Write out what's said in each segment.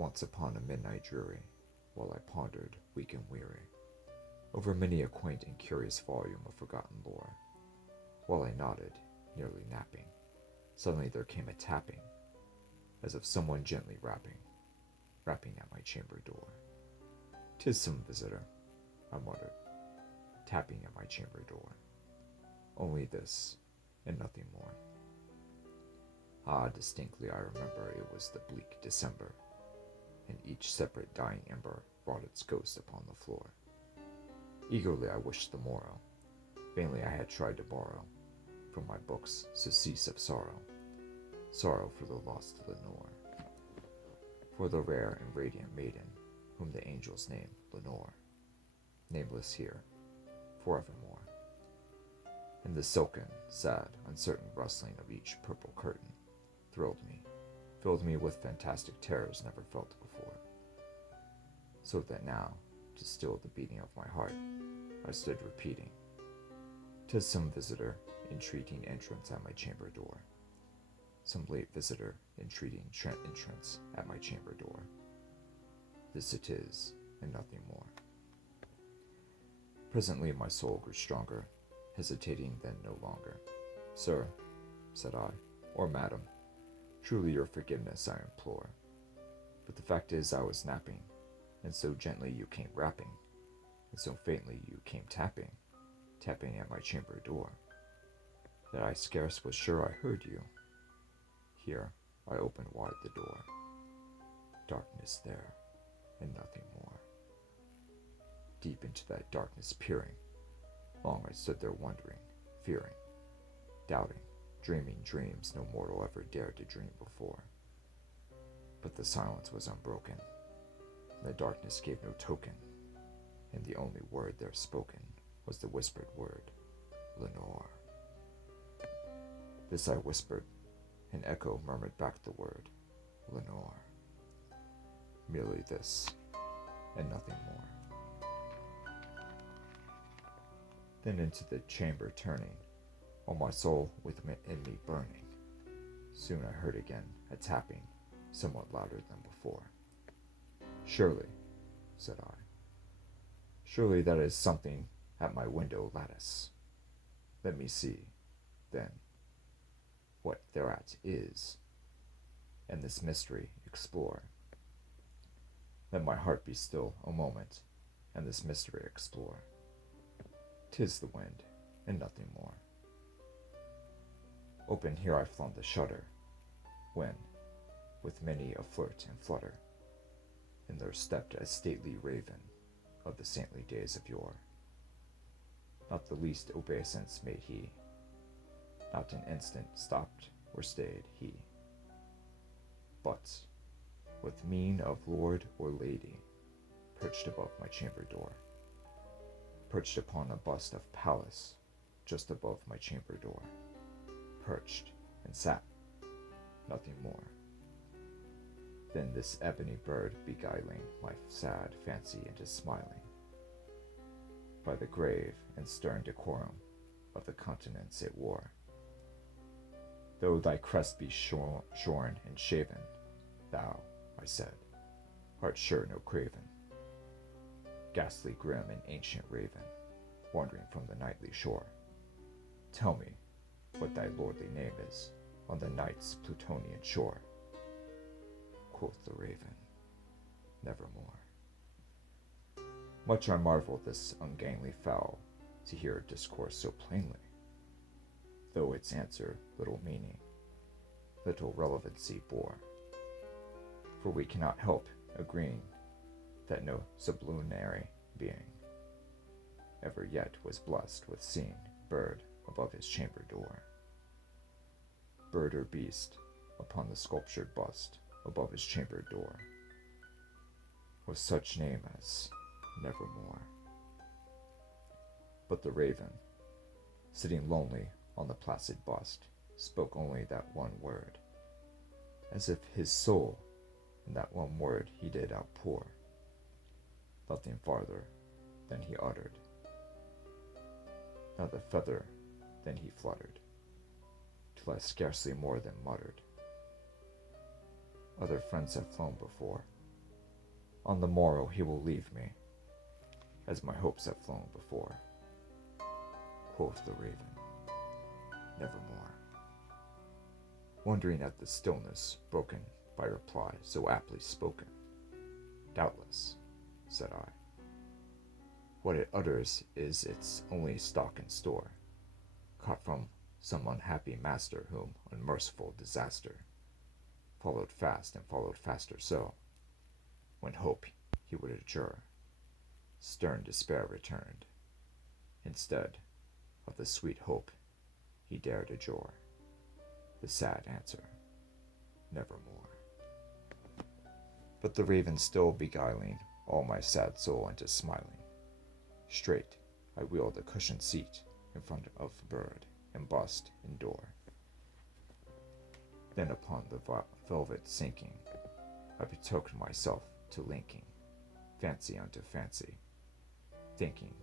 once upon a midnight dreary, while I pondered, weak and weary, over many a quaint and curious volume of forgotten lore, while I nodded, nearly napping, suddenly there came a tapping, as of someone gently rapping at my chamber door. "'Tis some visitor," I muttered, tapping at my chamber door. Only this, and nothing more. Ah, distinctly I remember it was the bleak December, and each separate dying ember brought its ghost upon the floor. Eagerly I wished the morrow. Vainly I had tried to borrow from my books surcease of sorrow, sorrow for the lost Lenore, for the rare and radiant maiden whom the angels name Lenore, nameless here, forevermore. And the silken, sad, uncertain rustling of each purple curtain thrilled me, filled me with fantastic terrors never felt before. So that now, to still the beating of my heart, I stood repeating, "'Tis some visitor entreating entrance at my chamber door, some late visitor entreating entrance at my chamber door. This it is, and nothing more." Presently my soul grew stronger, hesitating then no longer. "Sir," said I, "or madam, truly your forgiveness I implore. But the fact is I was napping, and so gently you came rapping, and so faintly you came tapping at my chamber door, that I scarce was sure I heard you." Here I opened wide the door. Darkness there, and nothing more. Deep into that darkness peering, long I stood there wondering, fearing, doubting, dreaming dreams no mortal ever dared to dream before. But the silence was unbroken, and the darkness gave no token, and the only word there spoken was the whispered word, "Lenore." This I whispered, and echo murmured back the word, "Lenore." Merely this, and nothing more. Then into the chamber turning, all my soul within me burning, soon I heard again a tapping, somewhat louder than before. "Surely," said I, "surely that is something at my window lattice. Let me see, then, what thereat is, and this mystery explore. Let my heart be still a moment, and this mystery explore. 'Tis the wind, and nothing more." Open here I flung the shutter, when, with many a flirt and flutter, in there stepped a stately raven of the saintly days of yore. Not the least obeisance made he, not an instant stopped or stayed he, but, with mien of lord or lady, perched above my chamber door, perched upon a bust of Pallas just above my chamber door, perched and sat, nothing more. Then this ebony bird beguiling my sad fancy into smiling, by the grave and stern decorum of the countenance it wore. "Though thy crest be shorn and shaven, thou," I said, "art sure no craven, ghastly grim and ancient raven, wandering from the nightly shore. Tell me what thy lordly name is on the night's Plutonian shore." Quoth the raven, "Nevermore." Much I marveled this ungainly fowl to hear it discourse so plainly, though its answer little meaning, little relevancy bore. For we cannot help agreeing that no sublunary being ever yet was blessed with seeing bird above his chamber door, bird or beast upon the sculptured bust above his chamber door, with such name as Nevermore. But the raven, sitting lonely on the placid bust, spoke only that one word, as if his soul in that one word he did outpour, nothing farther than he uttered, not a feather than he fluttered, till I scarcely more than muttered. Other friends have flown before, On the morrow he will leave me, as my hopes have flown before. Quoth the raven, nevermore. Wondering at the stillness broken by reply so aptly spoken. Doubtless, said I, what it utters is its only stock and store, caught from some unhappy master whom unmerciful disaster followed fast and followed faster so, when hope he would adjure, stern despair returned, instead of the sweet hope he dared adjure, the sad answer, nevermore. But the raven still beguiling all my sad soul into smiling, straight I wheeled a cushioned seat in front of bird embossed in door. Then upon the velvet sinking, I betook myself to linking fancy unto fancy, thinking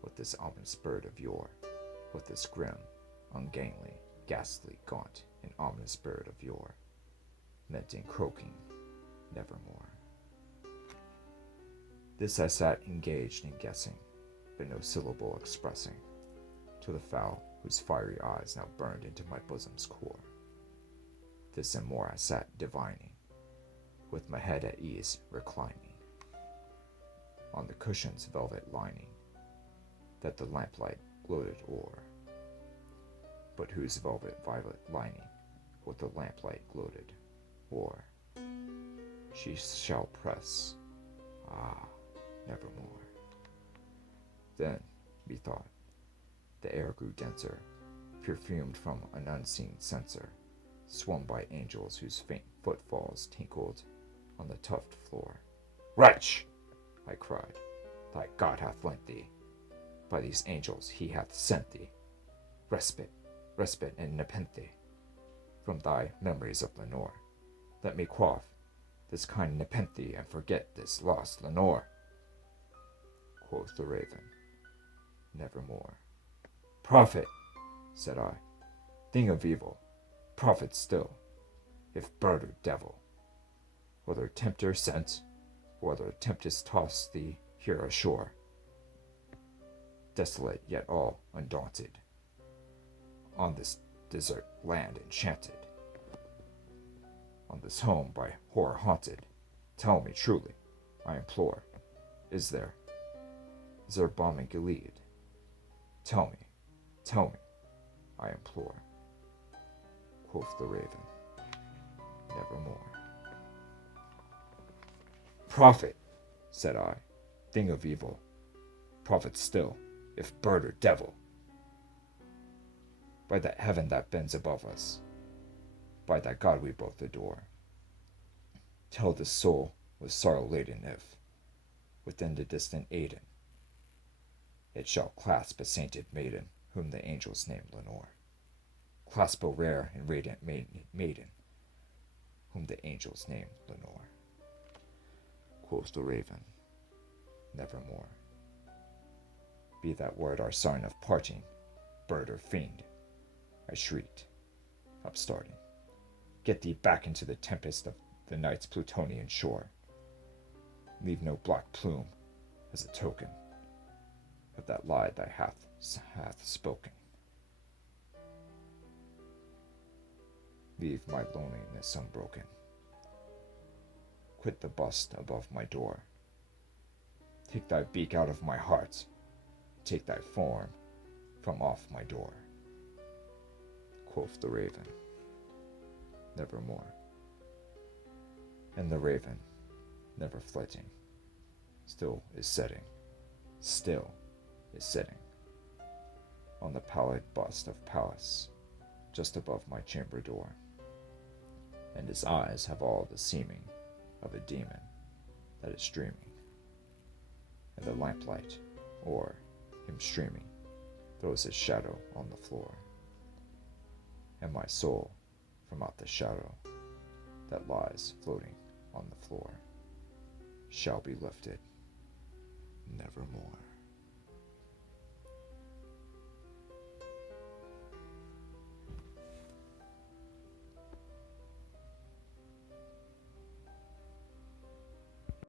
what this ominous bird of yore, what this grim, ungainly, ghastly, gaunt, and ominous bird of yore meant in croaking nevermore. This I sat engaged in guessing, but no syllable expressing, to the fowl whose fiery eyes now burned into my bosom's core. This and more I sat divining, with my head at ease reclining on the cushion's velvet lining, that the lamplight gloated o'er, but whose velvet violet lining with the lamplight gloated o'er. She shall press, nevermore. Then, methought, the air grew denser, perfumed from an unseen censer, swum by angels whose faint footfalls tinkled on the tufted floor. Wretch! I cried, thy God hath lent thee, by these angels he hath sent thee, respite and nepenthe, from thy memories of Lenore. Let me quaff this kind nepenthe and forget this lost Lenore. Quoth the raven, nevermore. Prophet, said I, thing of evil, prophet still, if bird or devil, whether tempter sent, or whether tempest tossed thee here ashore, desolate yet all undaunted, on this desert land enchanted, on this home by horror haunted, tell me truly, I implore, is there balm in Gilead? Tell me, I implore. Quoth the raven, nevermore. Prophet, said I, thing of evil, prophet still, if bird or devil, by that heaven that bends above us, by that God we both adore, tell this soul with sorrow laden if, within the distant Aidenn, it shall clasp a sainted maiden whom the angels name Lenore, clasp a rare and radiant maiden whom the angels name Lenore. Quoth the raven, nevermore. Be that word our sign of parting, bird or fiend, I shrieked, upstarting. Get thee back into the tempest of the night's Plutonian shore. Leave no black plume as a token of that lie thy hath spoken. Leave my loneliness unbroken. Quit the bust above my door. Take thy beak out of my heart. Take thy form from off my door. Quoth the raven, nevermore. And the raven, never flitting, still is sitting on the pallid bust of Pallas, just above my chamber door, and his eyes have all the seeming of a demon that is dreaming, and the lamplight, o'er him streaming, throws his shadow on the floor, and my soul from out the shadow that lies floating on the floor shall be lifted nevermore.